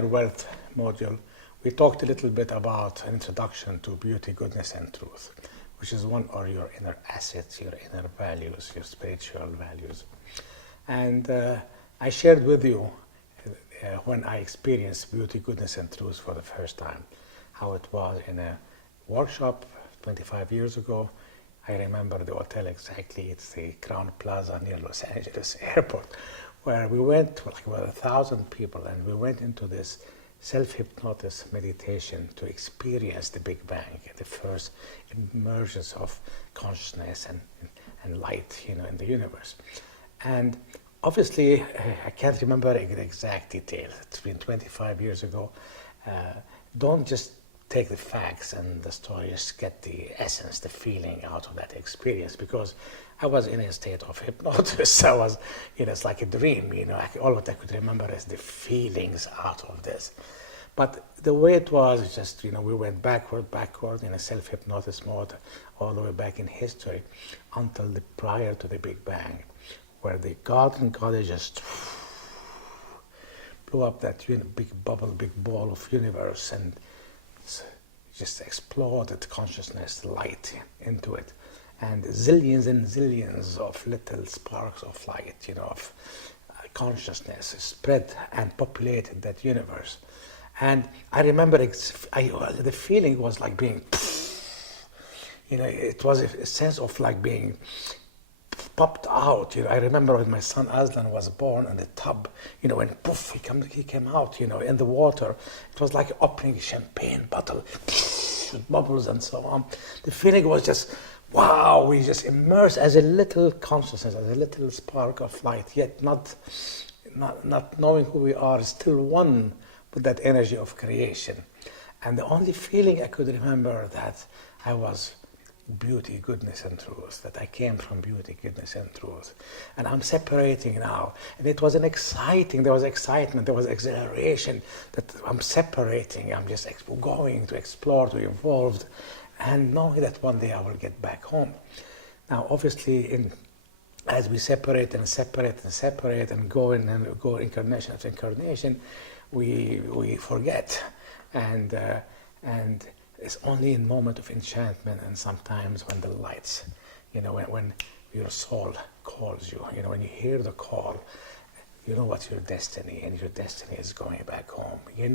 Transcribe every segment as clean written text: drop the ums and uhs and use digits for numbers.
Inner Wealth module, we talked a little bit about an introduction to beauty, goodness, and truth, which is one of your inner assets, your inner values, your spiritual values. And I shared with you when I experienced beauty, goodness, and truth for the first time, how it was in a workshop 25 years ago. I remember the hotel exactly. It's the Crown Plaza near Los Angeles Airport, where we went, like about 1,000 people, and we went into this self-hypnosis meditation to experience the Big Bang, the first emergence of consciousness and light, in the universe. And obviously, I can't remember the exact details. It's been 25 years ago. Don't just take the facts and the story, just get the essence, the feeling out of that experience, because I was in a state of hypnosis. I was, it's like a dream, all what I could remember is the feelings out of this. But the way it was just, we went backward in a self-hypnosis mode, all the way back in history, until prior to the Big Bang, where the God and Goddess just blew up that big bubble, big ball of universe, and just exploded consciousness, light into it. And zillions and zillions of little sparks of light, of consciousness spread and populated that universe. And I remember the feeling was like being, it was a sense of like being popped out. I remember when my son Aslan was born in the tub, when poof, he came out, in the water. It was like opening a champagne bottle, with bubbles and so on. The feeling was just, wow, we just immersed as a little consciousness, as a little spark of light, yet not knowing who we are, still one with that energy of creation. And the only feeling I could remember that I was beauty, goodness, and truth, that I came from beauty, goodness, and truth. And I'm separating now. And it was there was excitement, there was exhilaration, that I'm separating, I'm just going to explore, to evolve, and knowing that one day I will get back home. Now, obviously, as we separate and go incarnation after incarnation, we forget, and it's only in moment of enchantment, and sometimes when the lights, when your soul calls you, when you hear the call, you know what's your destiny, and your destiny is going back home. You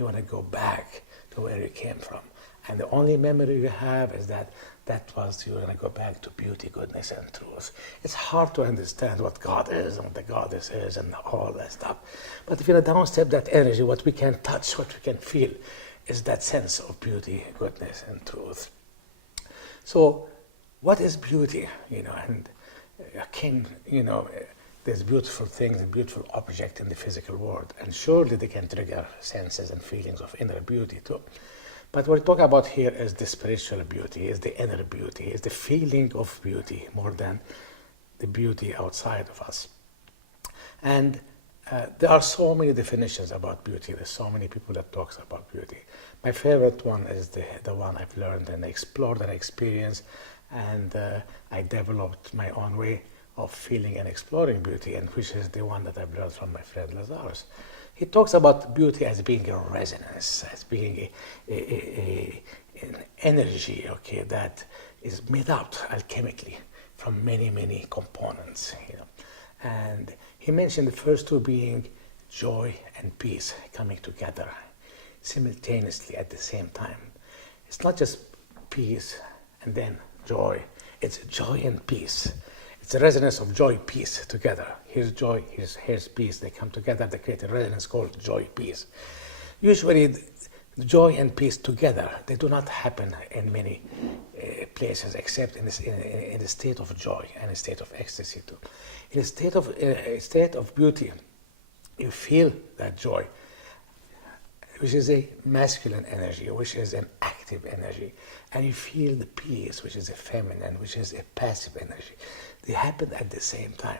want to go back to where you came from. And the only memory you have is that was you want to go back to beauty, goodness, and truth. It's hard to understand what God is and what the Goddess is and all that stuff. But if you downstep that energy, what we can touch, what we can feel, is that sense of beauty, goodness, and truth. So, what is beauty? And a king, there's beautiful things, a beautiful object in the physical world, and surely they can trigger senses and feelings of inner beauty too. But what we're talking about here is the spiritual beauty, is the inner beauty, is the feeling of beauty more than the beauty outside of us. And there are so many definitions about beauty. There's so many people that talks about beauty. My favorite one is the one I've learned and explored and experienced, and I developed my own way of feeling and exploring beauty, and which is the one that I've learned from my friend Lazarus. He talks about beauty as being a resonance, as being an energy, that is made out alchemically from many, many components, And he mentioned the first two being joy and peace coming together simultaneously at the same time. It's not just peace and then joy. It's joy and peace. It's a resonance of joy, peace together. Here's joy, here's peace. They come together, they create a resonance called joy, peace. Usually, the joy and peace together, they do not happen in many places except in the state of joy and a state of ecstasy too. In a state of beauty, you feel that joy, which is a masculine energy, which is an active energy, and you feel the peace, which is a feminine, which is a passive energy. They happen at the same time.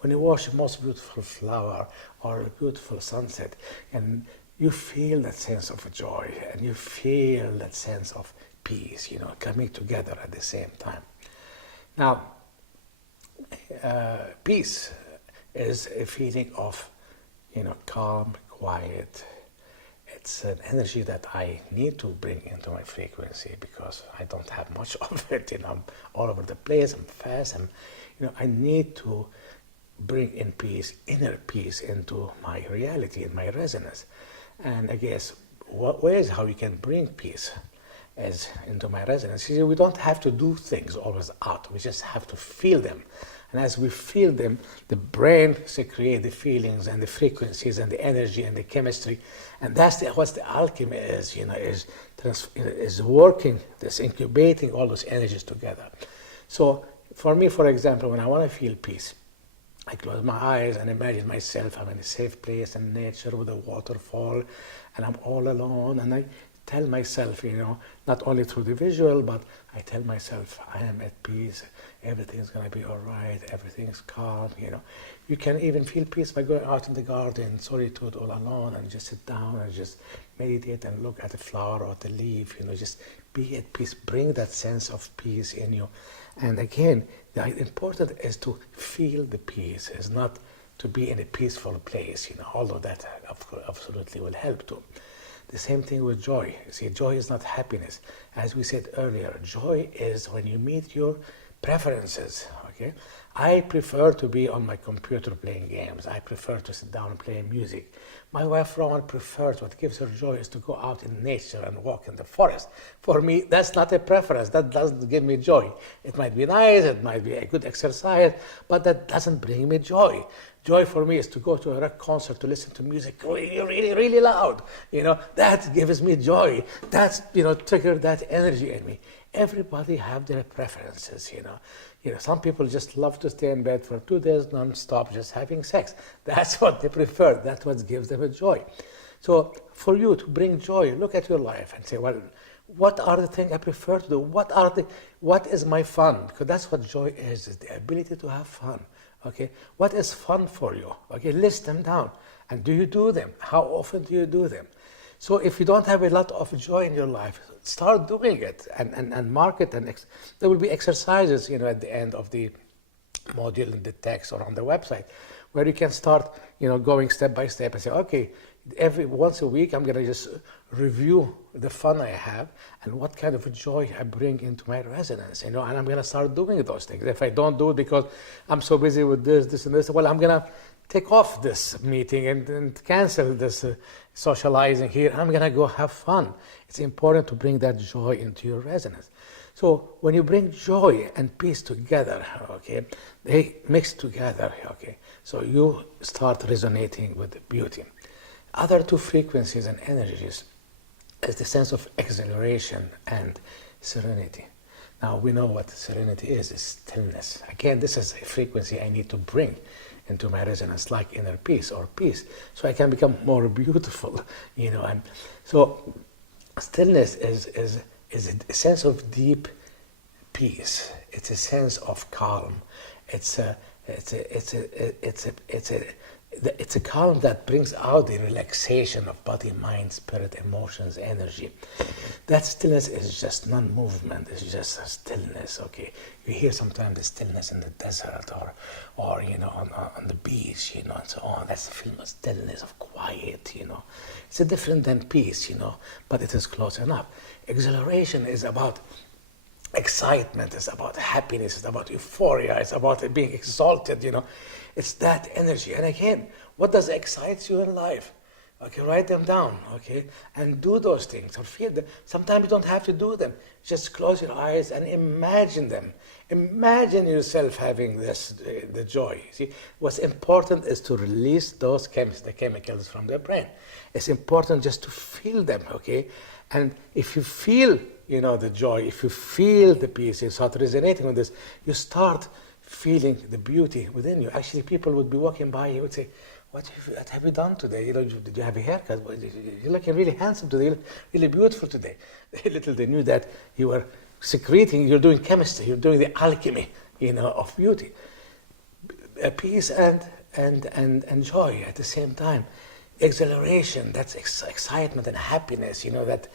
When you watch a most beautiful flower or a beautiful sunset, and you feel that sense of joy, and you feel that sense of peace, coming together at the same time. Now, peace is a feeling of, calm, quiet, it's an energy that I need to bring into my frequency because I don't have much of it. I'm all over the place. I'm fast. I need to bring in peace, inner peace, into my reality and my resonance. And I guess ways how you can bring peace as into my resonance. See, we don't have to do things always out. We just have to feel them. And as we feel them, the brain creates the feelings and the frequencies and the energy and the chemistry. And that's what the alchemy is, is working, this incubating all those energies together. So for me, for example, when I want to feel peace, I close my eyes and imagine myself. I'm in a safe place in nature with a waterfall, and I'm all alone. And I tell myself, not only through the visual, but I tell myself I am at peace. Everything's going to be all right. Everything's calm. You can even feel peace by going out in the garden, solitude, all alone, and just sit down and just meditate and look at the flower or the leaf. Just be at peace. Bring that sense of peace in you. And again, the important is to feel the peace. Is not to be in a peaceful place. Although that absolutely will help too. The same thing with joy. See, joy is not happiness. As we said earlier, joy is when you meet your preferences, okay? I prefer to be on my computer playing games. I prefer to sit down and play music. My wife Rowan prefers, what gives her joy is to go out in nature and walk in the forest. For me, that's not a preference. That doesn't give me joy. It might be nice, it might be a good exercise, but that doesn't bring me joy. Joy for me is to go to a rock concert, to listen to music really, really, really loud. That gives me joy. That's, triggered that energy in me. Everybody have their preferences, Some people just love to stay in bed for 2 days non-stop, just having sex. That's what they prefer. That's what gives them a joy. So for you to bring joy, look at your life and say, well, what are the things I prefer to do? What is my fun? Because that's what joy is the ability to have fun. Okay, what is fun for you? Okay, list them down. And do you do them? How often do you do them? So if you don't have a lot of joy in your life, start doing it and mark it. And there will be exercises, at the end of the module in the text or on the website, where you can start, going step by step and say, okay, once a week, I'm going to just review the fun I have and what kind of joy I bring into my resonance, and I'm going to start doing those things. If I don't do it because I'm so busy with this, and this, well, I'm going to take off this meeting and cancel this socializing here. I'm going to go have fun. It's important to bring that joy into your resonance. So when you bring joy and peace together, okay, they mix together, okay, so you start resonating with beauty. Other two frequencies and energies is the sense of exhilaration and serenity. Now we know what serenity is stillness. Again, this is a frequency I need to bring into my resonance, like inner peace or peace, so I can become more beautiful, And so stillness is a sense of deep peace. It's a sense of calm. It's a calm that brings out the relaxation of body, mind, spirit, emotions, energy. That stillness is just non-movement. It's just a stillness. Okay, you hear sometimes the stillness in the desert or on the beach, and so on. That's the feeling of stillness, of quiet. It's different than peace, but it is close enough. Exhilaration is about excitement, it's about happiness, it's about euphoria, it's about being exalted, It's that energy. And again, what does excite you in life? Okay, write them down, okay? And do those things or feel them. Sometimes you don't have to do them. Just close your eyes and imagine them. Imagine yourself having the joy. See, what's important is to release the chemicals from the brain. It's important just to feel them, okay? And if you feel, the joy, if you feel the peace, you start resonating with this, you start feeling the beauty within you. Actually, people would be walking by, you would say, what have you done today? Did you have a haircut? You're looking really handsome today. You look really beautiful today. Little they knew that you were secreting, you're doing chemistry, you're doing the alchemy, of beauty. Peace and joy at the same time. exhilaration, that's excitement and happiness, that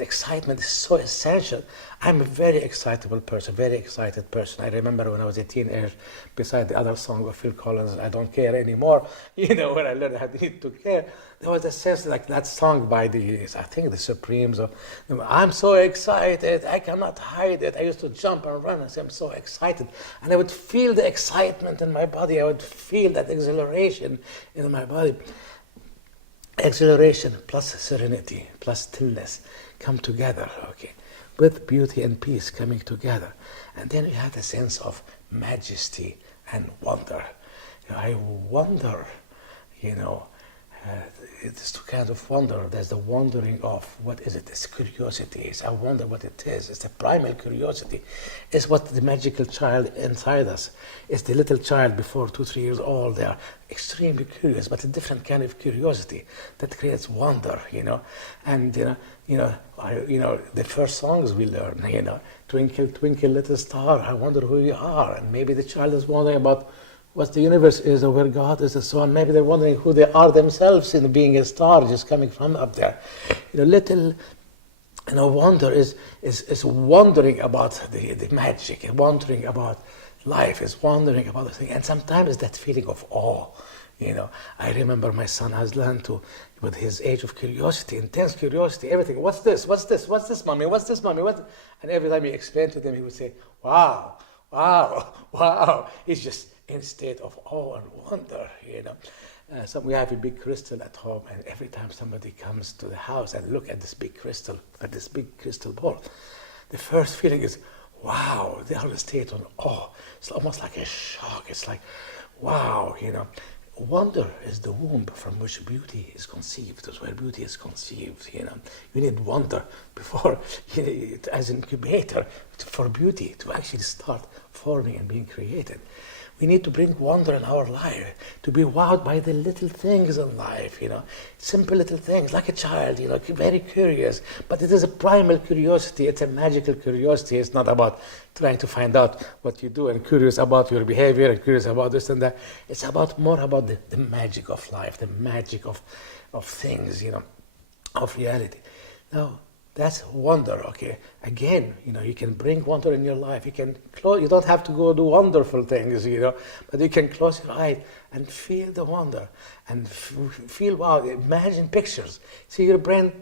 excitement is so essential. I'm a very excitable person, very excited person. I remember when I was a teenager, beside the other song of Phil Collins, I Don't Care Anymore, when I learned I need to care, there was a sense like that song by I think the Supremes, of, I'm so excited, I cannot hide it. I used to jump and run and say, I'm so excited. And I would feel the excitement in my body. I would feel that exhilaration in my body. Exhilaration plus serenity plus stillness come together, okay, with beauty and peace coming together. And then you have the sense of majesty and wonder. I wonder, it's two kinds of wonder. There's the wondering of, what is it? It's curiosity. I wonder what it is. It's a primal curiosity. It's what the magical child inside us. It's the little child before 2-3 years old. They are extremely curious, but a different kind of curiosity that creates wonder, And, the first songs we learn, Twinkle, twinkle, little star, I wonder who you are. And maybe the child is wondering about what the universe is or where God is and so on. Maybe they're wondering who they are themselves in being a star just coming from up there. Little wonder is wondering about the magic, wondering about life, is wondering about the thing. And sometimes that feeling of awe. I remember my son Aslan with his age of curiosity, intense curiosity, everything. What's this? What's this? What's this, mommy? What's this, mommy? And every time he explained to them, he would say, wow, wow, wow. He's just in state of awe and wonder, So we have a big crystal at home, and every time somebody comes to the house and look at this big crystal ball, the first feeling is, wow, they are in a state of awe. It's almost like a shock. It's like, wow, Wonder is the womb from which beauty is conceived. That's where beauty is conceived, You need wonder before, as an incubator for beauty to actually start forming and being created. We need to bring wonder in our life, to be wowed by the little things in life, simple little things, like a child, very curious. But it is a primal curiosity. It's a magical curiosity. It's not about trying to find out what you do and curious about your behavior and curious about this and that. It's more about the magic of life, the magic of things, of reality. Now, that's wonder, okay? Again, you can bring wonder in your life. You don't have to go do wonderful things, but you can close your eyes and feel the wonder and feel, wow, imagine pictures. See your brain,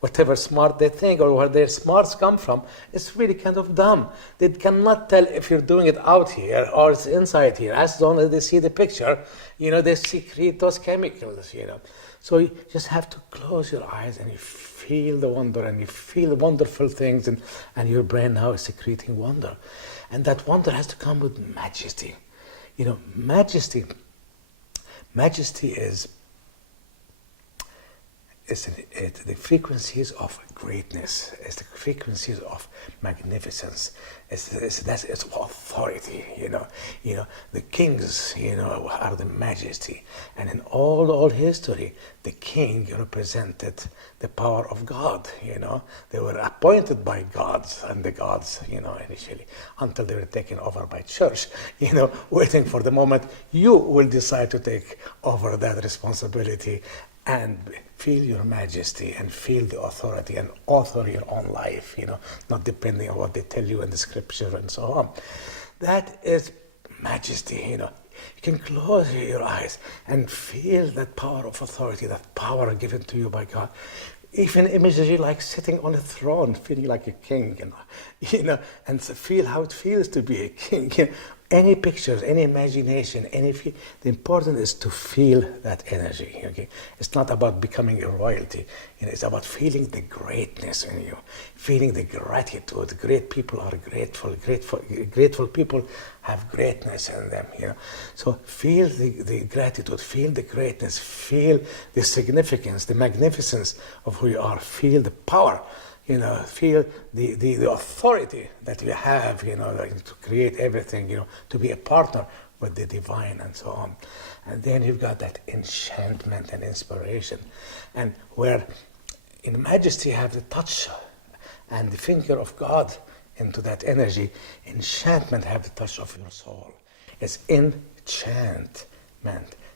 whatever smart they think or where their smarts come from, it's really kind of dumb. They cannot tell if you're doing it out here or it's inside here. As long as they see the picture, they secrete those chemicals, So you just have to close your eyes and you feel the wonder and you feel wonderful things and your brain now is secreting wonder. And that wonder has to come with majesty. Majesty is the frequencies of greatness. It's the frequencies of magnificence. It's authority. The kings, are the majesty, and in all history, the king represented the power of God. They were appointed by gods and the gods, initially, until they were taken over by church. Waiting for the moment you will decide to take over that responsibility and feel your majesty and feel the authority and author your own life, not depending on what they tell you in the scripture and so on. That is majesty, You can close your eyes and feel that power of authority, that power given to you by God. Even imagery like sitting on a throne, feeling like a king, and feel how it feels to be a king. Any pictures, any imagination, the important is to feel that energy. Okay, it's not about becoming a royalty. It's about feeling the greatness in you, feeling the gratitude. Great people are grateful. Grateful people have greatness in them. So feel the gratitude, feel the greatness, feel the significance, the magnificence of who you are. Feel the power. Feel the authority that you have, to create everything, to be a partner with the divine and so on. And then you've got that enchantment and inspiration. And where in majesty you have the touch and the finger of God into that energy, enchantment have the touch of your soul. It's enchantment.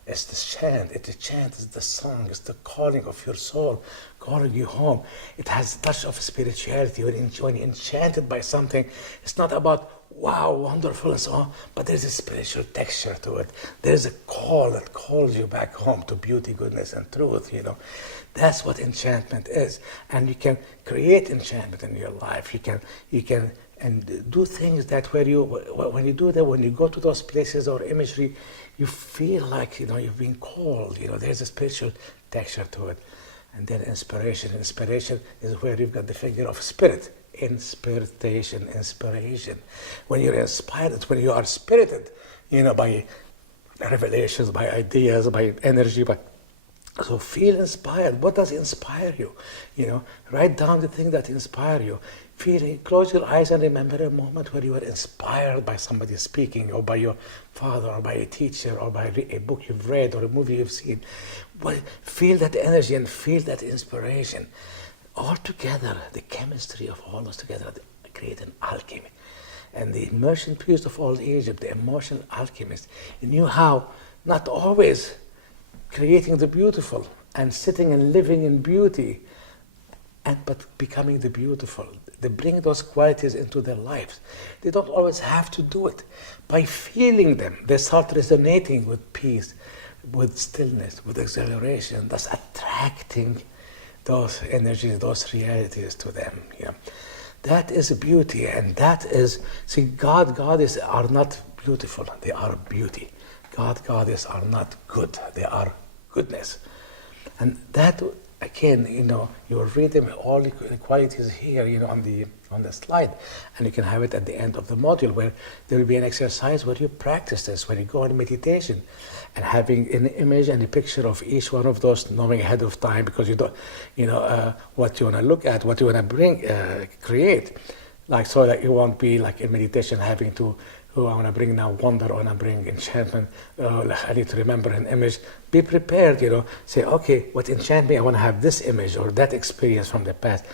It's the chant. It's the chant. It's the song. It's the calling of your soul, calling you home. It has a touch of spirituality. When you're enchanted by something, it's not about wow, wonderful and so on, but there's a spiritual texture to it. There's a call that calls you back home to beauty, goodness, and truth. That's what enchantment is, and you can create enchantment in your life. You can and do things that when you do that, when you go to those places or imagery, you feel like you've been called. There's a spiritual texture to it. And then inspiration is where you've got the figure of spirit. Inspiration. When you're inspired, it's when you are spirited, by revelations, by ideas, by energy, so feel inspired. What does inspire you? Write down the thing that inspire you. Close your eyes and remember a moment where you were inspired by somebody speaking, or by your father, or by a teacher, or by a book you've read, or a movie you've seen. Well, feel that energy and feel that inspiration. All together, the chemistry of all those together create an alchemy. And the merchant priest of old Egypt, the emotional alchemist, he knew how not always creating the beautiful and sitting and living in beauty, but becoming the beautiful. They bring those qualities into their lives. They don't always have to do it. By feeling them, they start resonating with peace, with stillness, with exhilaration, thus attracting those energies, those realities to them. That is beauty, and that is, goddesses are not beautiful, they are beauty. Goddesses are not good, they are goodness. And that, again, you will read them, all the qualities here, on the slide, and you can have it at the end of the module, where there will be an exercise where you practice this, where you go in meditation, and having an image and a picture of each one of those, knowing ahead of time, because you don't, what you want to look at, what you want to bring, create, so that you won't be like in meditation having to, I want to bring now wonder, or I want to bring enchantment, I need to remember an image. Be prepared, say, okay, what enchant me? I want to have this image or that experience from the past.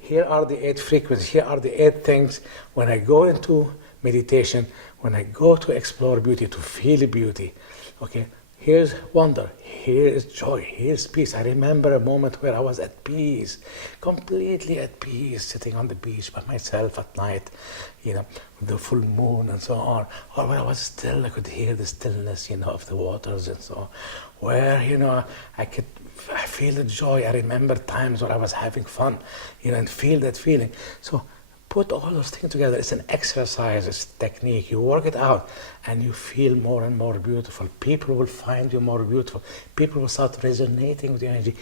Here are the 8 frequencies, here are the 8 things. When I go into meditation, when I go to explore beauty, to feel beauty, okay, here's wonder, here is joy, here's peace. I remember a moment where I was at peace, completely at peace, sitting on the beach by myself at night, with the full moon and so on. Or when I was still, I could hear the stillness, of the waters and so on. Where, I feel the joy. I remember times where I was having fun, and feel that feeling. So put all those things together. It's an exercise, it's a technique. You work it out and you feel more and more beautiful. People will find you more beautiful. People will start resonating with your energy.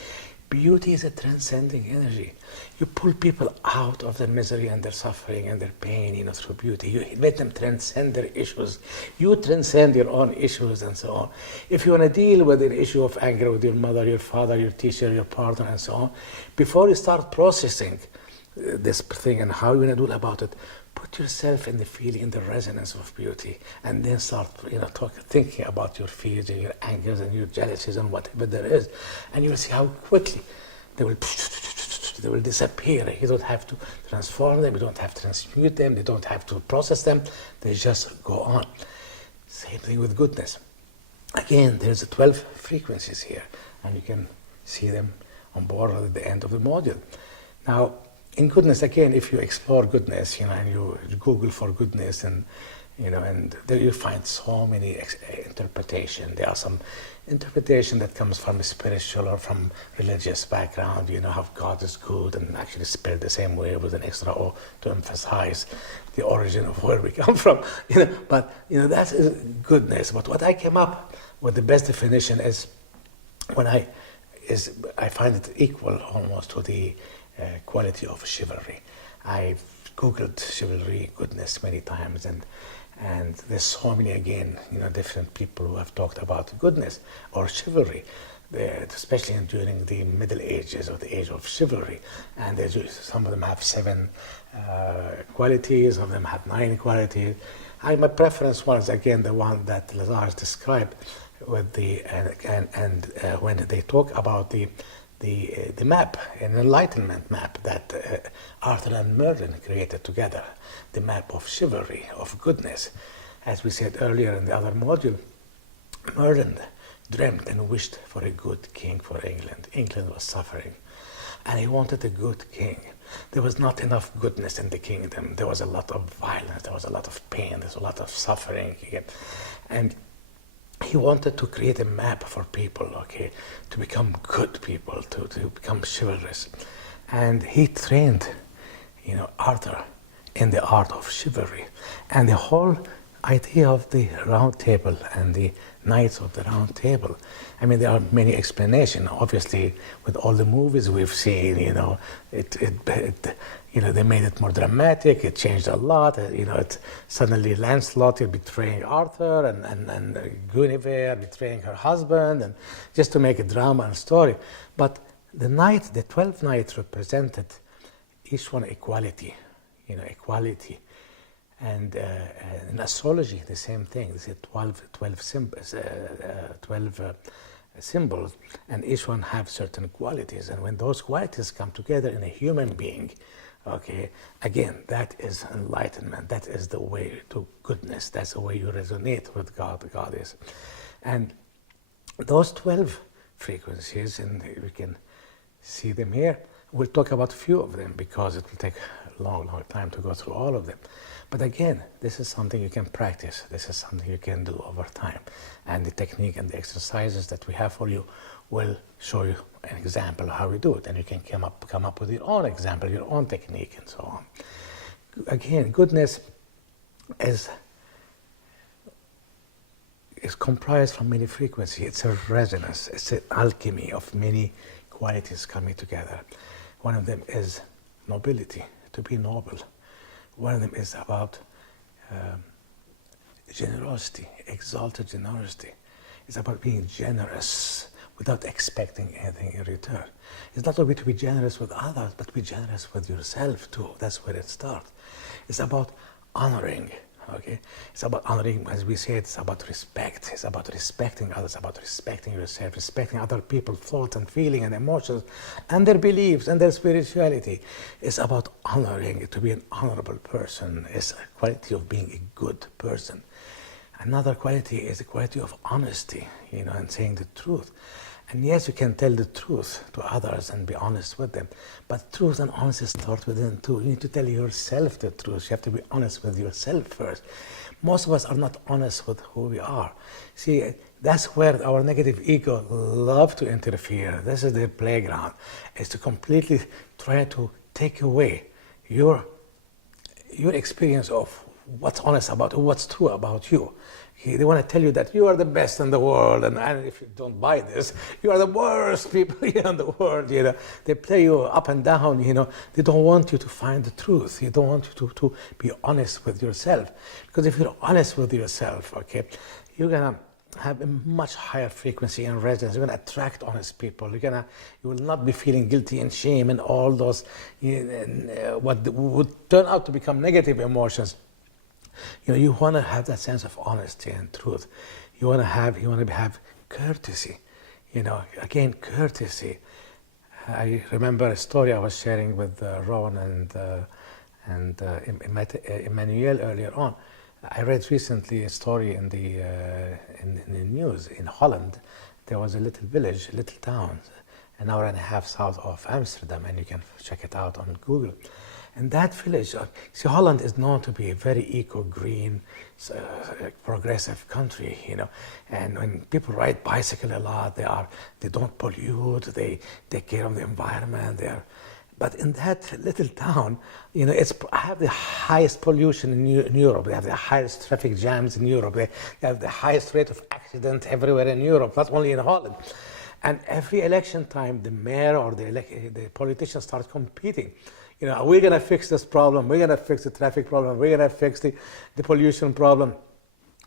Beauty is a transcending energy. You pull people out of their misery and their suffering and their pain, through beauty. You let them transcend their issues. You transcend your own issues and so on. If you want to deal with an issue of anger with your mother, your father, your teacher, your partner, and so on, before you start processing this thing and how you're going to do about it, put yourself in the feeling, in the resonance of beauty, and then start, thinking about your fears and your angers and your jealousies and whatever there is, and you will see how quickly they will disappear. You don't have to transform them, you don't have to transmute them, you don't have to process them, they just go on. Same thing with goodness. Again, there's 12 frequencies here, and you can see them on board at the end of the module. Now, in goodness, again, if you explore goodness, and you Google for goodness, and and there you find so many interpretations. There are some interpretation that comes from a spiritual or from religious background. How God is good, and actually spelled the same way with an extra O to emphasize the origin of where we come from. But that is goodness. But what I came up with, the best definition is I find it equal almost to the quality of chivalry. I've Googled chivalry, goodness, many times, and there's so many, again, different people who have talked about goodness or chivalry, especially during the Middle Ages or the age of chivalry. And some of them have 7 qualities, some of them have 9 qualities. My preference was, again, the one that Lazarus described with when they talk about the map, an enlightenment map that Arthur and Merlin created together, the map of chivalry, of goodness. As we said earlier in the other module, Merlin dreamt and wished for a good king for England. England was suffering, and he wanted a good king. There was not enough goodness in the kingdom. There was a lot of violence, there was a lot of pain, there was a lot of suffering. And he wanted to create a map for people, okay, to become good people, to become chivalrous. And he trained, Arthur in the art of chivalry. And the whole idea of the round table and the knights of the round table, I mean, there are many explanations. Obviously, with all the movies we've seen, they made it more dramatic. It changed a lot. It suddenly Lancelot is betraying Arthur, and Guinevere betraying her husband, and just to make a drama and story. But the 12 knights represented each one equality, equality. And in astrology, the same thing. They say 12 symbols, and each one have certain qualities. And when those qualities come together in a human being, okay, again, that is enlightenment. That is the way to goodness. That's the way you resonate with God, the goddess. And those 12 frequencies, and we can see them here. We'll talk about a few of them because it will take a long, long time to go through all of them. But again, this is something you can practice. This is something you can do over time. And the technique and the exercises that we have for you will show you an example of how we do it. And you can come up with your own example, your own technique, and so on. Again, goodness is comprised from many frequencies. It's a resonance. It's an alchemy of many qualities coming together. One of them is nobility, to be noble. One of them is about generosity, exalted generosity. It's about being generous without expecting anything in return. It's not only to be generous with others, but to be generous with yourself too. That's where it starts. It's about honoring. Okay, it's about honoring, as we say, it's about respect. It's about respecting others, about respecting yourself, respecting other people's thoughts and feelings and emotions and their beliefs and their spirituality. It's about honoring, to be an honorable person. It's a quality of being a good person. Another quality is the quality of honesty, and saying the truth. And yes, you can tell the truth to others and be honest with them. But truth and honesty start within too. You need to tell yourself the truth. You have to be honest with yourself first. Most of us are not honest with who we are. See, that's where our negative ego love to interfere. This is their playground. Is to completely try to take away your experience of what's honest about, what's true about you. They want to tell you that you are the best in the world, and if you don't buy this, you are the worst people in the world. They play you up and down. They don't want you to find the truth. They don't want you to be honest with yourself, because if you're honest with yourself, okay, you're gonna have a much higher frequency and resonance. You're gonna attract honest people. You will not be feeling guilty and shame and all those what would turn out to become negative emotions. You want to have that sense of honesty and truth. You want to have courtesy. Again, courtesy. I remember a story I was sharing with Rowan and Emmanuel earlier on. I read recently a story in the news in Holland. There was a little village, a little town, an hour and a half south of Amsterdam, and you can check it out on Google. And that village, see, Holland is known to be a very eco-green, progressive country, And when people ride bicycle a lot, they don't pollute, they take care of the environment. But in that little town, it's have the highest pollution in Europe. They have the highest traffic jams in Europe. They have the highest rate of accident everywhere in Europe, not only in Holland. And every election time, the mayor or the politicians start competing. We're going to fix this problem. We're going to fix the traffic problem. We're going to fix the pollution problem.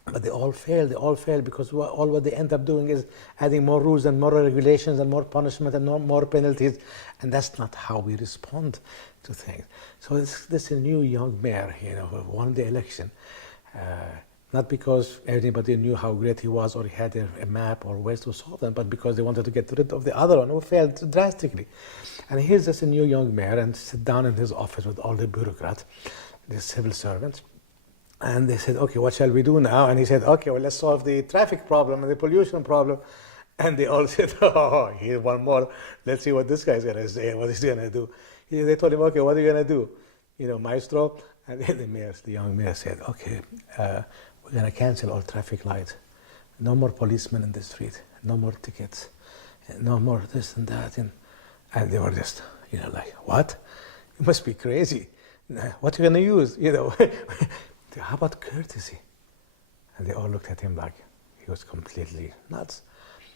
But they all fail. They all fail because what they end up doing is adding more rules and more regulations and more punishment and more penalties. And that's not how we respond to things. So this is a new young mayor, who won the election. Not because anybody knew how great he was or he had a map or ways to solve them, but because they wanted to get rid of the other one who failed drastically. And here's just a new young mayor and sit down in his office with all the bureaucrats, the civil servants. And they said, okay, what shall we do now? And he said, okay, well, let's solve the traffic problem and the pollution problem. And they all said, oh, here's one more. Let's see what this guy's going to say, what he's going to do. They told him, okay, what are you going to do? Maestro. And then the young mayor said, okay, we're going to cancel all traffic lights. No more policemen in the street. No more tickets. No more this and that. And they were just, like, what? You must be crazy. What are you going to use? How about courtesy? And they all looked at him like he was completely nuts.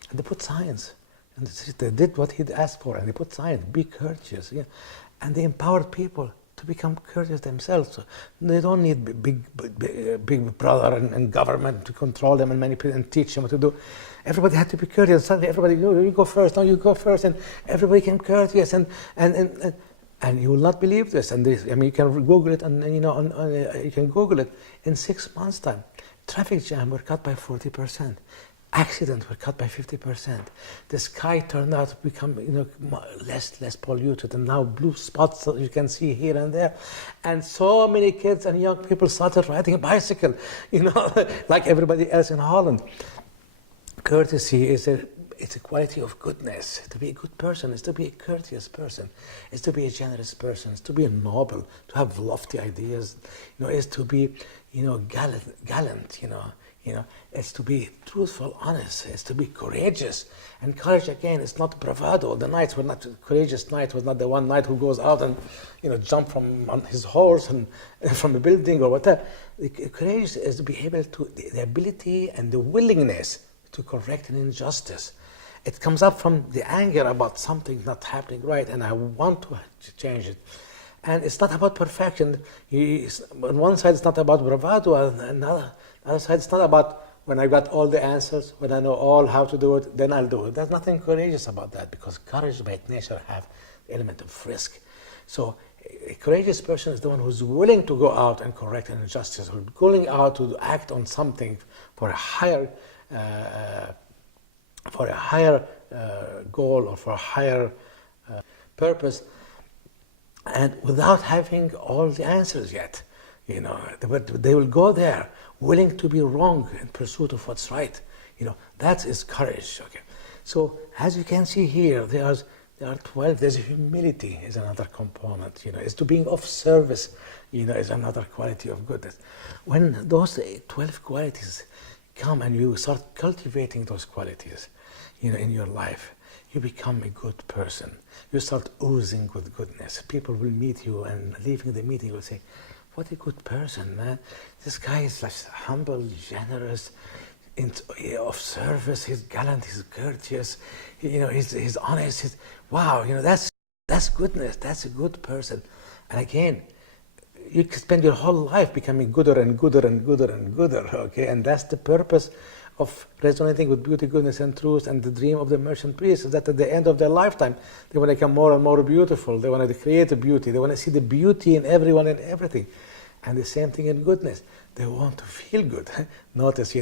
And they put signs. And they did what he'd asked for. And they put signs, be courteous. And they empowered people to become courteous themselves. So they don't need big brother and government to control them and manipulate and teach them what to do. Everybody had to be courteous. Suddenly everybody, you go first, no, you go first. And everybody became courteous. And you will not believe this. And this, you can Google it, and you can Google it. In 6 months' time, traffic jam were cut by 40%. Accidents were cut by 50%. The sky turned out to become, less polluted, and now blue spots that you can see here and there. And so many kids and young people started riding a bicycle, like everybody else in Holland. Courtesy it's a quality of goodness. To be a good person is to be a courteous person. It's to be a generous person. It's to be a noble, to have lofty ideas. It's to be, gallant. It's to be truthful, honest. It's to be courageous. And courage, again, is not bravado. The knight was not courageous. Knight was not the one knight who goes out and, jump from on his horse and from a building or whatever. Courage is to be able to the ability and the willingness to correct an injustice. It comes up from the anger about something not happening right, and I want to change it. And it's not about perfection. On one side, it's not about bravado, and on the other side, it's not about when I got all the answers, when I know all how to do it, then I'll do it. There's nothing courageous about that, because courage by nature have the element of risk. So a courageous person is the one who's willing to go out and correct an injustice, who's going out to act on something for a higher goal or for a higher purpose, and without having all the answers yet. They will go there willing to be wrong in pursuit of what's right. That is courage. Okay, so as you can see here, there are 12. There's humility is another component. Is to being of service. Is another quality of goodness. When those 12 qualities come and you start cultivating those qualities, in your life, you become a good person. You start oozing with goodness. People will meet you, and leaving the meeting will say, what a good person, man. This guy is like humble, generous, of service, he's gallant, he's courteous, he's honest, wow, that's goodness, that's a good person. And again, you can spend your whole life becoming gooder and gooder and gooder and gooder, okay? And that's the purpose of resonating with beauty, goodness, and truth, and the dream of the merchant priest is that at the end of their lifetime, they want to become more and more beautiful. They want to create a beauty. They want to see the beauty in everyone and everything. And the same thing in goodness. They want to feel good. Notice,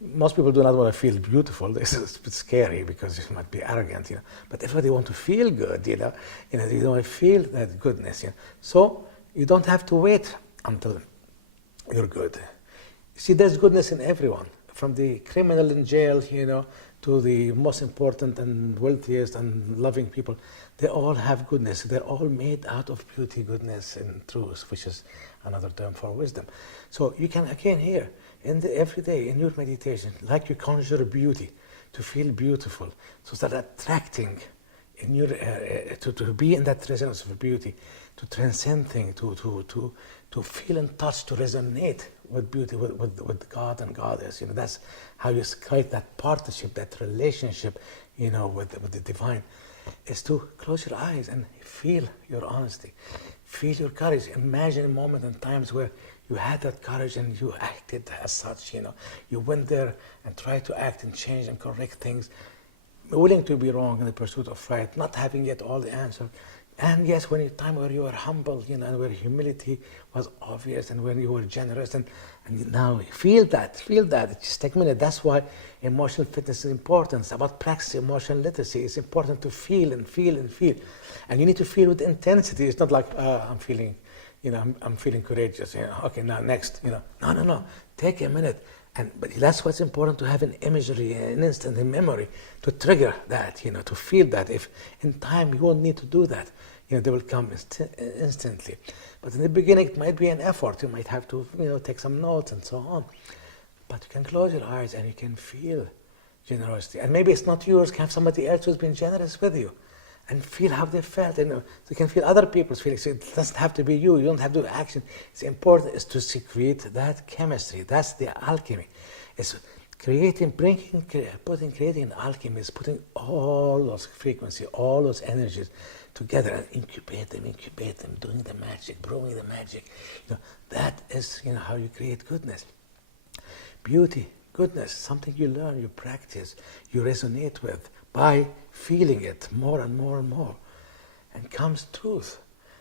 most people do not want to feel beautiful. This is a bit scary because it might be arrogant, But everybody wants to feel good, you want to feel that goodness, So you don't have to wait until you're good. See, there's goodness in everyone. From the criminal in jail, to the most important and wealthiest and loving people, they all have goodness. They're all made out of beauty, goodness, and truth, which is another term for wisdom. So you can, again, here, every day in your meditation, like you conjure beauty, to feel beautiful, to start attracting in your to be in that resonance of beauty, to transcend things, to feel and touch, to resonate with beauty, with God and Goddess. That's how you create that partnership, that relationship, with the divine. Is to close your eyes and feel your honesty, feel your courage. Imagine a moment and times where you had that courage and you acted as such. You went there and tried to act and change and correct things, willing to be wrong in the pursuit of right, not having yet all the answers. And yes, when a time where you were humble, and where humility was obvious, and when you were generous, and now feel that. Just take a minute. That's why emotional fitness is important. It's about practicing emotional literacy. It's important to feel and feel and feel, and you need to feel with intensity. It's not like I'm feeling, I'm feeling courageous. Okay, now next, no. Take a minute But that's what's important, to have an imagery, an instant in memory to trigger that, to feel that. If in time you won't need to do that, they will come instantly. But in the beginning, it might be an effort. You might have to, take some notes and so on. But you can close your eyes and you can feel generosity. And maybe it's not yours, you can have somebody else who's been generous with you. And feel how they felt. So you can feel other people's feelings. So it doesn't have to be you. You don't have to do action. It's important is to create that chemistry. That's the alchemy. It's creating an alchemy is putting all those frequencies, all those energies together and incubate them, doing the magic, brewing the magic. That is how you create goodness. Beauty, goodness, something you learn, you practice, you resonate with by feeling it more and more and more. And comes truth.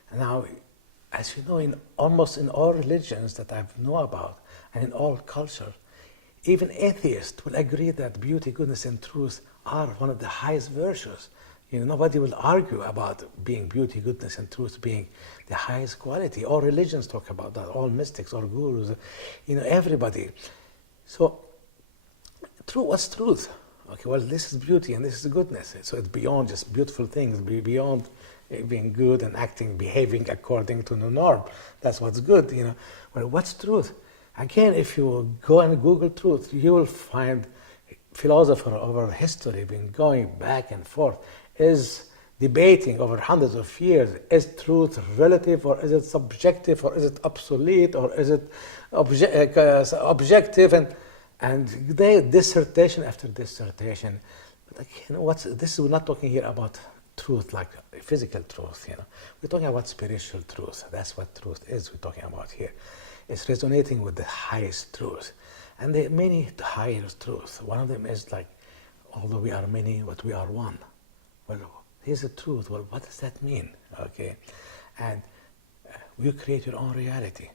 And now, as you know, almost in all religions that I know about, and in all culture, even atheists will agree that beauty, goodness, and truth are one of the highest virtues. Nobody will argue about being beauty, goodness, and truth being the highest quality. All religions talk about that, all mystics, all gurus, everybody. So, what's truth? Okay, well, this is beauty and this is goodness. So it's beyond just beautiful things, beyond being good and behaving according to the norm. That's what's good, Well, what's truth? Again, if you go and Google truth, you will find philosophers over history been going back and forth, is debating over hundreds of years, is truth relative or is it subjective or is it obsolete or is it objective? And they dissertation after dissertation. But we're not talking here about truth like physical truth, We're talking about spiritual truth. That's what truth is we're talking about here. It's resonating with the highest truth. And there are many higher truths. One of them is like, although we are many, but we are one. Well, here's the truth. Well, what does that mean? Okay. And you create your own reality.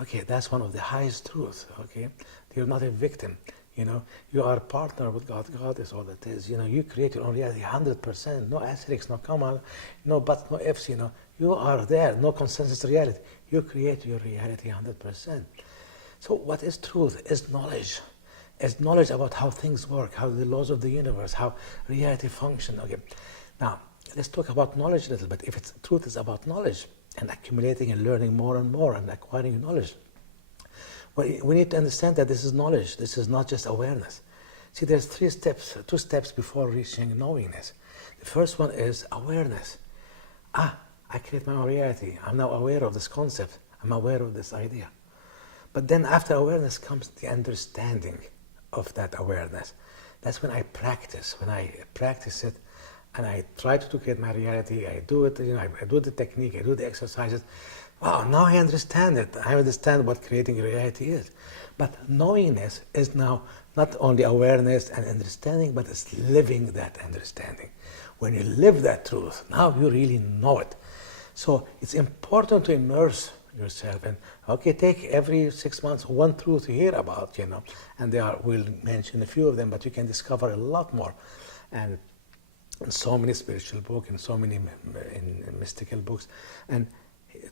Okay, that's one of the highest truths, okay? You're not a victim, You are a partner with God. God is all that is, You create your own reality 100%. No asterisks, no comma, no buts, no ifs, You are there, no consensus reality. You create your reality 100%. So what is truth? Is knowledge. Is knowledge about how things work, how the laws of the universe, how reality functions, okay? Now, let's talk about knowledge a little bit. If truth is about knowledge, and accumulating and learning more and more and acquiring knowledge. Well, we need to understand that this is knowledge. This is not just awareness. See, there's two steps before reaching knowingness. The first one is awareness. I create my own reality. I'm now aware of this concept. I'm aware of this idea. But then after awareness comes the understanding of that awareness. That's when I practice. When I practice it, and I try to create my reality, I do it, I do the technique, I do the exercises. Wow, now I understand it. I understand what creating reality is. But knowingness is now not only awareness and understanding, but it's living that understanding. When you live that truth, now you really know it. So it's important to immerse yourself in, take every 6 months one truth you hear about, and we'll mention a few of them, but you can discover a lot more. And in so many spiritual books, in so many mystical books, and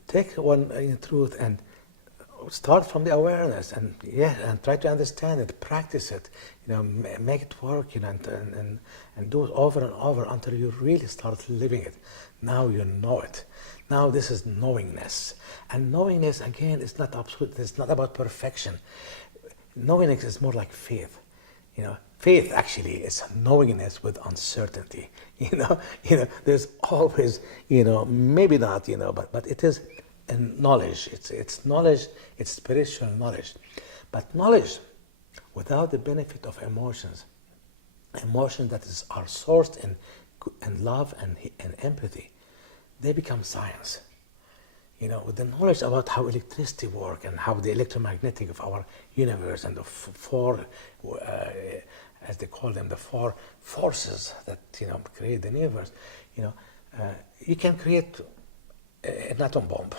take one truth and start from the awareness, and try to understand it, practice it, make it work, and do it over and over until you really start living it. Now you know it. Now this is knowingness, and knowingness again is not absolute. It's not about perfection. Knowingness is more like faith. Faith actually is knowingness with uncertainty. There's always, maybe not, but it is a knowledge. It's knowledge, it's spiritual knowledge. But knowledge without the benefit of emotions that are sourced in love and empathy, they become science. With the knowledge about how electricity works and how the electromagnetic of our universe and the four, as they call them, the four forces that create the universe, you can create an atom bomb,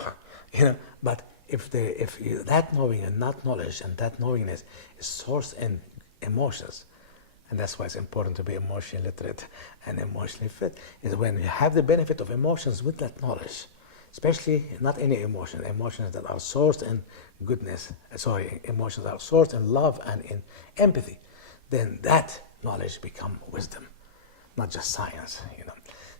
But if that knowing and that knowledge and that knowingness is sourced in emotions, and that's why it's important to be emotionally literate and emotionally fit, is when you have the benefit of emotions with that knowledge. especially not any emotion, emotions that are sourced in goodness, emotions that are sourced in love and in empathy, then that knowledge become wisdom, not just science,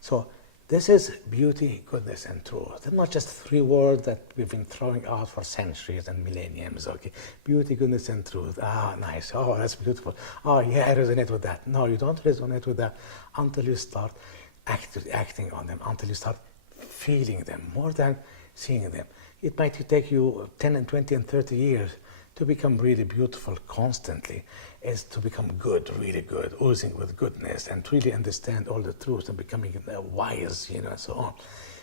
So this is beauty, goodness, and truth. They're not just three words that we've been throwing out for centuries and millenniums, okay? Beauty, goodness, and truth. Ah, nice. Oh, that's beautiful. Oh, yeah, I resonate with that. No, you don't resonate with that until you start acting on them, until you start feeling them more than seeing them. It might take you 10 and 20 and 30 years to become really beautiful constantly, is to become good, really good, oozing with goodness, and really understand all the truths and becoming wise, and so on.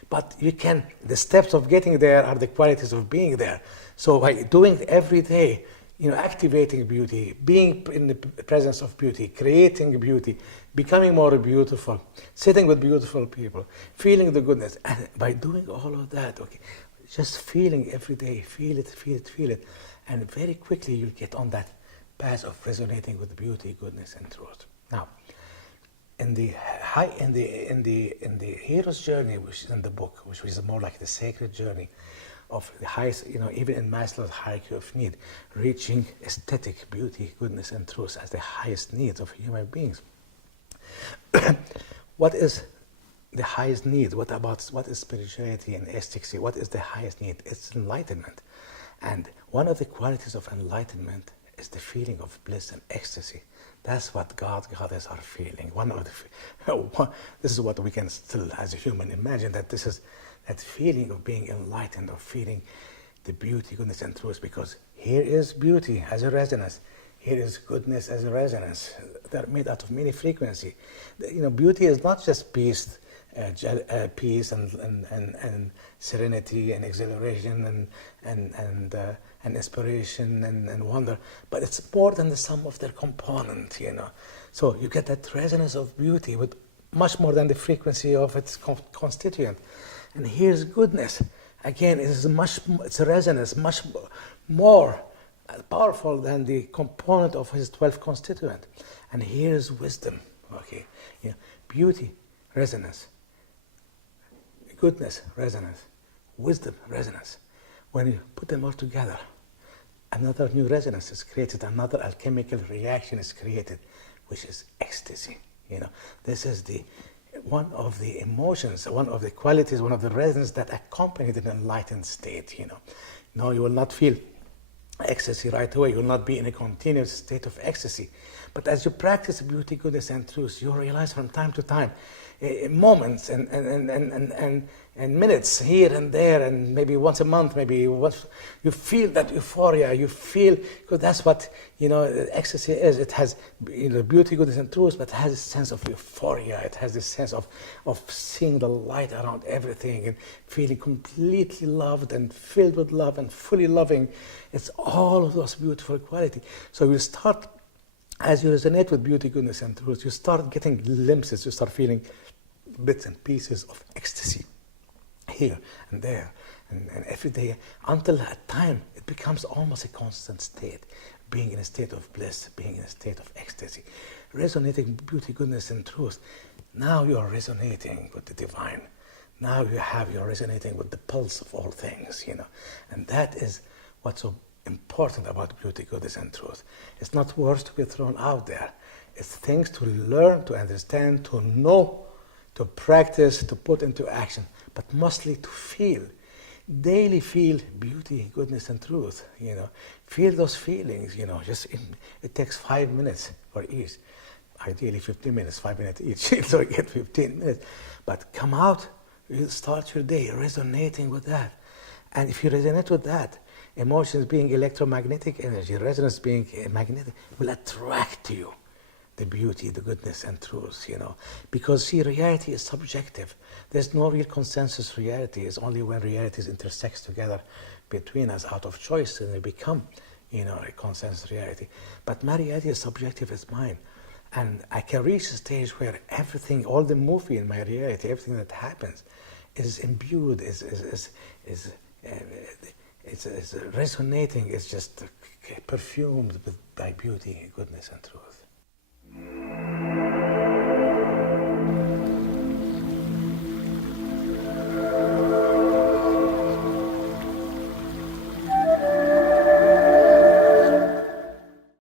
But the steps of getting there are the qualities of being there. So by doing it every day, activating beauty, being in the presence of beauty, creating beauty, becoming more beautiful, sitting with beautiful people, feeling the goodness, and by doing all of that, okay, just feeling every day, feel it, feel it, feel it, and very quickly you'll get on that path of resonating with beauty, goodness, and truth. Now, in the hero's journey, which is in the book, which is more like the sacred journey of the highest, even in Maslow's hierarchy of need, reaching aesthetic beauty, goodness, and truth as the highest needs of human beings. What is the highest need? What is spirituality and ecstasy? What is the highest need? It's enlightenment. And one of the qualities of enlightenment is the feeling of bliss and ecstasy. That's what Goddess are feeling. This is what we can still, as a human, imagine, that this is that feeling of being enlightened, of feeling the beauty, goodness, and truth, because here is beauty as a resonance. Here is goodness as a resonance. They're made out of many frequency. Beauty is not just peace, peace and serenity and exhilaration and inspiration and wonder, but it's more than the sum of their component, So you get that resonance of beauty with much more than the frequency of its constituent. And here's goodness. Again, it's a resonance much more powerful than the component of his 12 constituent. And here's wisdom. Okay, beauty, resonance. Goodness, resonance. Wisdom, resonance. When you put them all together, another new resonance is created, another alchemical reaction is created, which is ecstasy. This is one of the emotions, one of the qualities, one of the resonances that accompany the enlightened state. No, you will not feel ecstasy right away. You will not be in a continuous state of ecstasy. But as you practice beauty, goodness, and truth, you realize from time to time, moments and minutes here and there, and maybe once a month, maybe once, you feel that euphoria. You feel, because that's what ecstasy is. It has beauty, goodness, and truth, but it has a sense of euphoria. It has this sense of seeing the light around everything and feeling completely loved and filled with love and fully loving. It's all of those beautiful qualities. So you start, as you resonate with beauty, goodness, and truth, you start getting glimpses. You start feeling bits and pieces of ecstasy here and there and every day, until at time it becomes almost a constant state, being in a state of bliss, being in a state of ecstasy, resonating beauty, goodness, and truth. Now you are resonating with the divine. Now you're resonating with the pulse of all things, and that is what's so important about beauty, goodness, and truth. It's not words to be thrown out there. It's things to learn, to understand, to know, to practice, to put into action, but mostly to feel. Daily feel beauty, goodness, and truth. Feel those feelings. It takes 5 minutes for each. Ideally 15 minutes, 5 minutes each. So you get 15 minutes. But come out, you start your day resonating with that. And if you resonate with that, emotions being electromagnetic energy, resonance being magnetic, will attract to you the beauty, the goodness, and truth, Because, see, reality is subjective. There's no real consensus reality. It's only when realities intersect together between us out of choice and they become, a consensus reality. But my reality is subjective as mine. And I can reach a stage where everything, all the movie in my reality, everything that happens is imbued, is resonating, it's just perfumed by beauty, goodness, and truth.